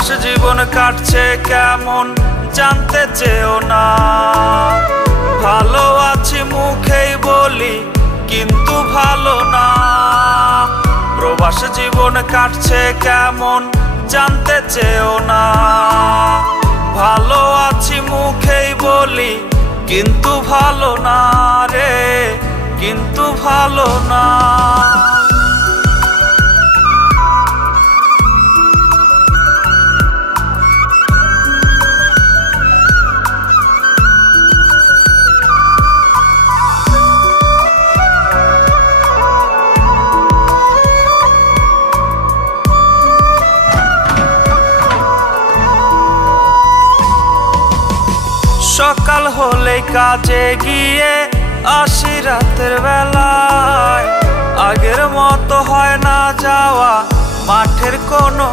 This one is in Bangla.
প্রবাস জীবন কাটছে কেমন জানতে চেও না। ভালো আছি মুখেই বলি কিন্তু ভালো না। প্রবাস জীবন কাটছে কেমন জানতে চেও না। ভালো আছি মুখেই বলি কিন্তু ভালো না রে, কিন্তু ভালো না। সকাল হলেই কাজে গিয়ে আসি রাতের বেলায়। আগের মতো হয় না যাওয়া মাঠের কোনো